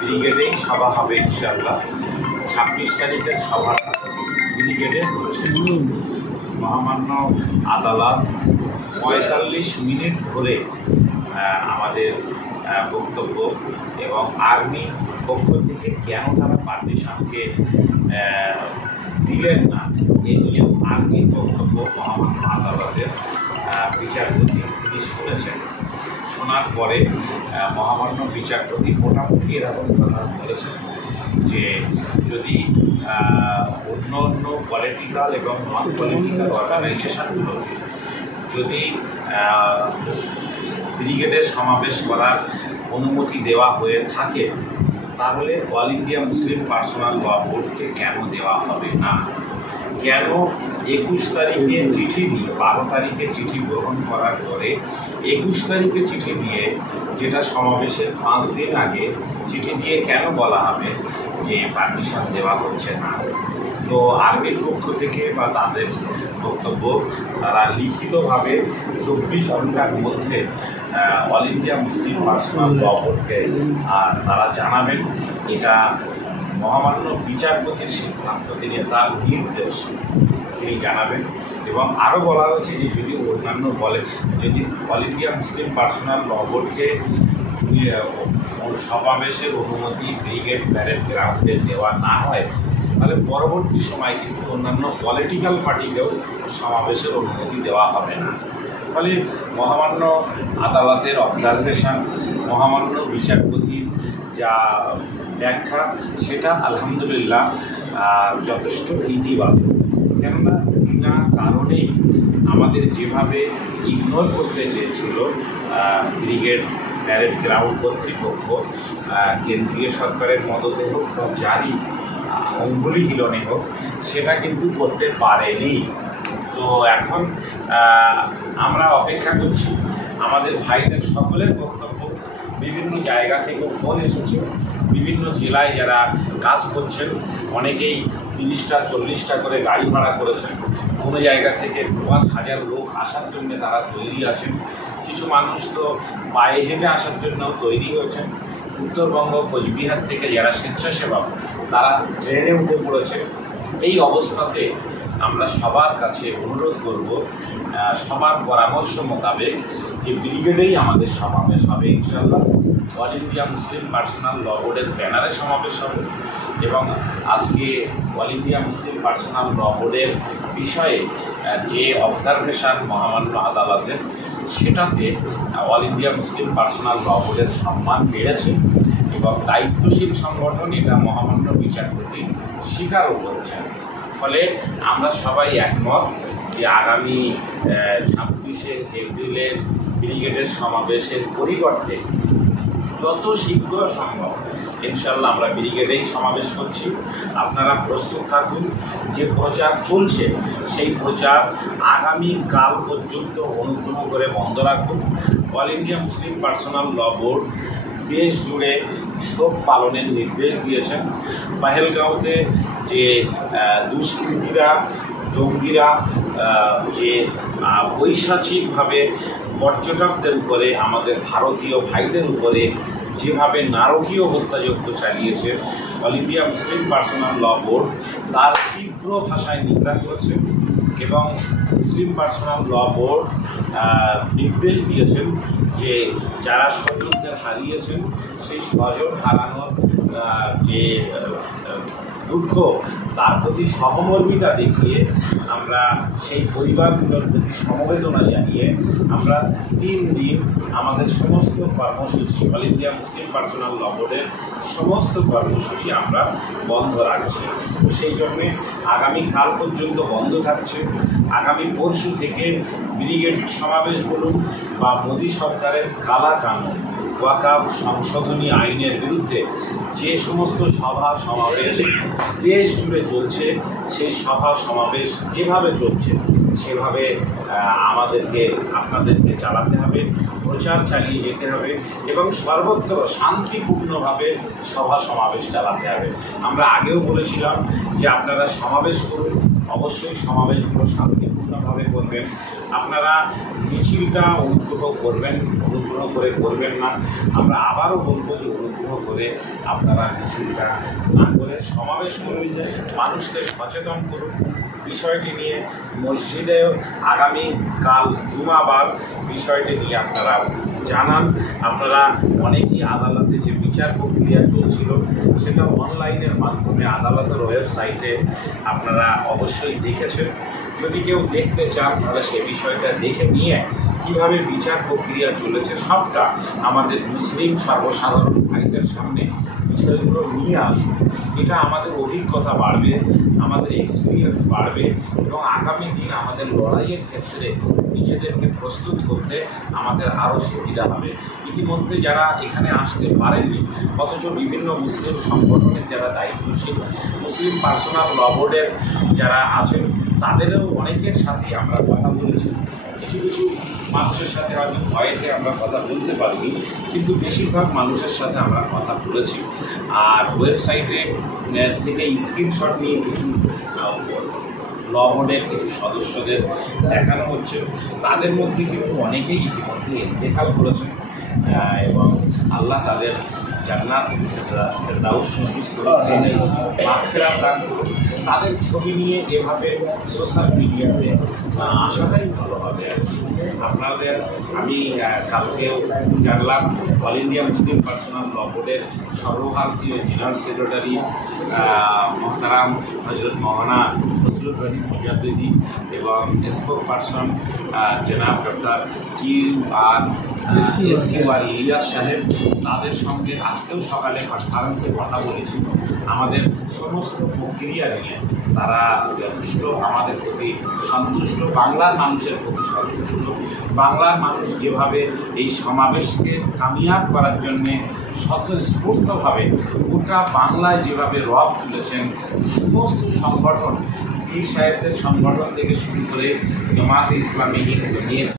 ব্রিগেডেই সভা হবে ইনশাআল্লাহ। 26 তারিখের সভা ব্রিগেডে হচ্ছে। মহামান্য আদালত 45 মিনিট ধরে আমাদের বক্তব্য এবং আর্মি পক্ষ থেকে কেন তারা পারমিশনকে দিলেন না এ নিয়েও আর্মির বক্তব্য মহামান্য আদালতের বিচারপতি তিনি শুনেছেন। শোনার পরে মহামান্য বিচারপতি মোটামুটি এরকম কথা বলেছেন যে যদি অন্য অন্য পলিটিক্যাল এবং নন পলিটিক্যাল অর্গানাইজেশনগুলোকে যদি ব্রিগেডের সমাবেশ করার অনুমতি দেওয়া হয়ে থাকে তাহলে অল ইন্ডিয়া মুসলিম পার্সোনাল ল বোর্ডকে কেন দেওয়া হবে না? কেন 21 তারিখে চিঠি দিয়ে 12 তারিখে চিঠি গ্রহণ করার পরে 21 তারিখে চিঠি দিয়ে, যেটা সমাবেশের 5 দিন আগে চিঠি দিয়ে কেন বলা হবে যে পারমিশন দেওয়া হচ্ছে না? তো আর্মির পক্ষ থেকে বা তাদের বক্তব্য তারা লিখিতভাবে 24 ঘন্টার মধ্যে অল ইন্ডিয়া মুসলিম পার্সোনাল ল বোর্ডকে তারা জানাবেন। এটা মহামান্য বিচারপতির সিদ্ধান্ত, তিনি তার নির্দেশ তিনি জানাবেন। এবং আরও বলা হয়েছে যে যদি অন্যান্য যদি অল ইন্ডিয়া মুসলিম পার্সোনাল ল বোর্ডকে সমাবেশের অনুমতি ব্রিগেড প্যারেড গ্রাউন্ডে দেওয়া না হয় তাহলে পরবর্তী সময় কিন্তু অন্যান্য পলিটিক্যাল পার্টিকেও সমাবেশের অনুমতি দেওয়া হবে না। ফলে মহামান্য আদালতের অবজারভেশন, মহামান্য বিচারপতির যা ব্যাখ্যা সেটা আলহামদুলিল্লাহ যথেষ্ট ইতিবাচক। কেননা বিনা কারণেই আমাদের যেভাবে ইগনোর করতে চেয়েছিল ব্রিগেড প্যারেড গ্রাউন্ড কর্তৃপক্ষ, কেন্দ্রীয় সরকারের মদতে হোক বা জারি অঙ্গুলি হিলনে হোক, সেটা কিন্তু করতে পারেনি। তো এখন আমরা অপেক্ষা করছি আমাদের ভাইদের সকলের বক্তব্য। বিভিন্ন জায়গা থেকে ফোন এসেছে, বিভিন্ন জেলায় যারা কাজ করছেন অনেকেই 30টা 40টা করে গাড়ি ভাড়া করেছেন। কোনো জায়গা থেকে 5,000 লোক আসার জন্য তারা তৈরি আছেন। কিছু মানুষ তো পায়ে হেঁটে আসার জন্যও তৈরি হয়েছেন। উত্তরবঙ্গ কোচবিহার থেকে যারা স্বেচ্ছাসেবক তারা ট্রেনে উঠে পড়েছে। এই অবস্থাতে আমরা সবার কাছে অনুরোধ করব, সবার পরামর্শ মোতাবেক যে ব্রিগেডেই আমাদের সমাবেশ হবে ইনশাআল্লাহ। অল ইন্ডিয়া মুসলিম পার্সোনাল ল বোর্ডের ব্যানারে সমাবেশ হবে এবং আজকে অল ইন্ডিয়া মুসলিম পার্সোনাল ল বোর্ডের বিষয়ে যে অবজারভেশন মহামান্য আদালতের, সেটাতে অল ইন্ডিয়া মুসলিম পার্সোনাল ল বোর্ডের সম্মান বেড়েছে এবং দায়িত্বশীল সংগঠন এটা মহামান্য বিচারপতি স্বীকারও করেছেন। ফলে আমরা সবাই একমত যে আগামী 26শে এপ্রিলের ব্রিগেডের সমাবেশের পরিবর্তে যত শীঘ্র সম্ভব ইনশাল্লাহ আমরা ব্রিগেডেই সমাবেশ করছি। আপনারা প্রস্তুত থাকুন। যে প্রচার চলছে সেই প্রচার আগামী কাল পর্যন্ত অনুগ্রহ করে বন্ধ রাখুন। অল ইন্ডিয়া মুসলিম পার্সোনাল ল বোর্ড দেশ জুড়ে শোক পালনের নির্দেশ দিয়েছেন। পহেলগাঁওতে যে দুষ্কৃতীরা, জঙ্গিরা যে বৈশাচিকভাবে পর্যটকদের উপরে, আমাদের ভারতীয় ভাইদের উপরে যেভাবে নারকীয় হত্যাযজ্ঞ চালিয়েছে, অল ইন্ডিয়া মুসলিম পার্সোনাল ল বোর্ড তার তীব্র ভাষায় নিন্দা করেছে এবং মুসলিম পার্সোনাল ল বোর্ড নির্দেশ দিয়েছেন যে যারা স্বজনদের হারিয়েছেন সেই স্বজন হারানোর যে দুঃখ তার প্রতি সহমর্মিতা দেখিয়ে আমরা সেই পরিবারগুলোর প্রতি সমবেদনা জানিয়ে আমরা 3 দিন আমাদের সমস্ত কর্মসূচি, অল ইন্ডিয়া মুসলিম পার্সোনাল ল বোর্ডের সমস্ত কর্মসূচি আমরা বন্ধ রাখছি। তো সেই জন্যে আগামী কাল পর্যন্ত বন্ধ থাকছে। আগামী পরশু থেকে ব্রিগেড সমাবেশ বলুন বা মোদী সরকারের কালা কানুন, ওয়াকাফ সংশোধনী আইনের বিরুদ্ধে যে সমস্ত সভা সমাবেশ দেশ জুড়ে চলছে, সেই সভা সমাবেশ যেভাবে চলছে সেভাবে আপনাদেরকে চালাতে হবে, প্রচার চালিয়ে যেতে হবে এবং সর্বত্র শান্তিপূর্ণভাবে সভা সমাবেশ চালাতে হবে। আমরা আগেও বলেছিলাম যে আপনারা সমাবেশ করুন, অবশ্যই সমাবেশগুলো শান্তিপূর্ণভাবে করবেন। আপনারা মিছিলটা অনুগ্রহ করবেন, অনুগ্রহ করে করবেন না। আমরা আবারও বলবো যে অনুগ্রহ করে আপনারা মিছিলটা না করে সমাবেশ করুন, মানুষকে সচেতন করুন বিষয়টি নিয়ে। মসজিদে আগামীকাল জুমাবার বিষয়টি নিয়ে আপনারা জানান। আপনারা অনেকেই আদালতে যে বিচার প্রক্রিয়া চলছিল সেটা অনলাইনের মাধ্যমে আদালতের ওয়েবসাইটে আপনারা অবশ্যই দেখেছেন। যদি কেউ দেখতে চান তাহলে সে বিষয়টা দেখে নিয়ে কীভাবে বিচার প্রক্রিয়া চলেছে সবটা আমাদের মুসলিম সর্বসাধারণ ভাইদের সামনে বিষয়গুলো নিয়ে আসুন। এটা আমাদের অভিজ্ঞতা বাড়বে, আমাদের এক্সপিরিয়েন্স বাড়বে এবং আগামী দিন আমাদের লড়াইয়ের ক্ষেত্রে নিজেদেরকে প্রস্তুত করতে আমাদের আরও সুবিধা হবে। ইতিমধ্যে যারা এখানে আসতে পারেননি অথচ বিভিন্ন মুসলিম সংগঠনের যারা দায়িত্বশীল, মুসলিম পার্সোনাল ল বোর্ডের যারা আছেন তাদেরও অনেকের সাথেই আমরা কথা বলেছি। কিছু কিছু মানুষের সাথে হয়তো ভয়েতে আমরা কথা বলতে পারিনি, কিন্তু বেশিরভাগ মানুষের সাথে আমরা কথা বলেছি। আর ওয়েবসাইটে থেকে স্ক্রিনশট নিয়ে কিছু ল বোর্ডের কিছু সদস্যদের দেখানো হচ্ছে। তাদের মধ্যে কিন্তু অনেকেই ইতিমধ্যে ইন্তেকাল করেছেন এবং আল্লাহ তাদের জান্নাত ফেরদাউস নসিব করুন, মাগফিরাত দান করুন। তাদের ছবি নিয়ে এভাবে সোশ্যাল মিডিয়াতে আসাটাই ভালো হবে। আপনাদের আমি কালকেও জানলাম অল ইন্ডিয়া মুসলিম পার্সোনাল ল বোর্ডের সর্বভারতীয় জেনারেল সেক্রেটারি মোহতারাম হজরত মৌলানা ফজলুর রহিম মুজাদ্দিদি এবং স্পোক পার্সন জনাব ডক্টর এসকিউআর ইলিয়াস সাহেব, তাদের সঙ্গে আজকেও সকালে কনফারেন্সে কথা বলেছি। আমাদের সমস্ত প্রক্রিয়া নিয়ে তারা যথেষ্ট আমাদের প্রতি সন্তুষ্ট, বাংলার মানুষের প্রতি সন্তুষ্ট। বাংলার মানুষ যেভাবে এই সমাবেশকে কামিয়াব করার জন্যে স্বতঃস্ফূর্তভাবে গোটা বাংলায় যেভাবে রব তুলেছেন সমস্ত সংগঠন, পীর সাহেবদের সংগঠন থেকে শুরু করে জামাতে ইসলামী হিন্দ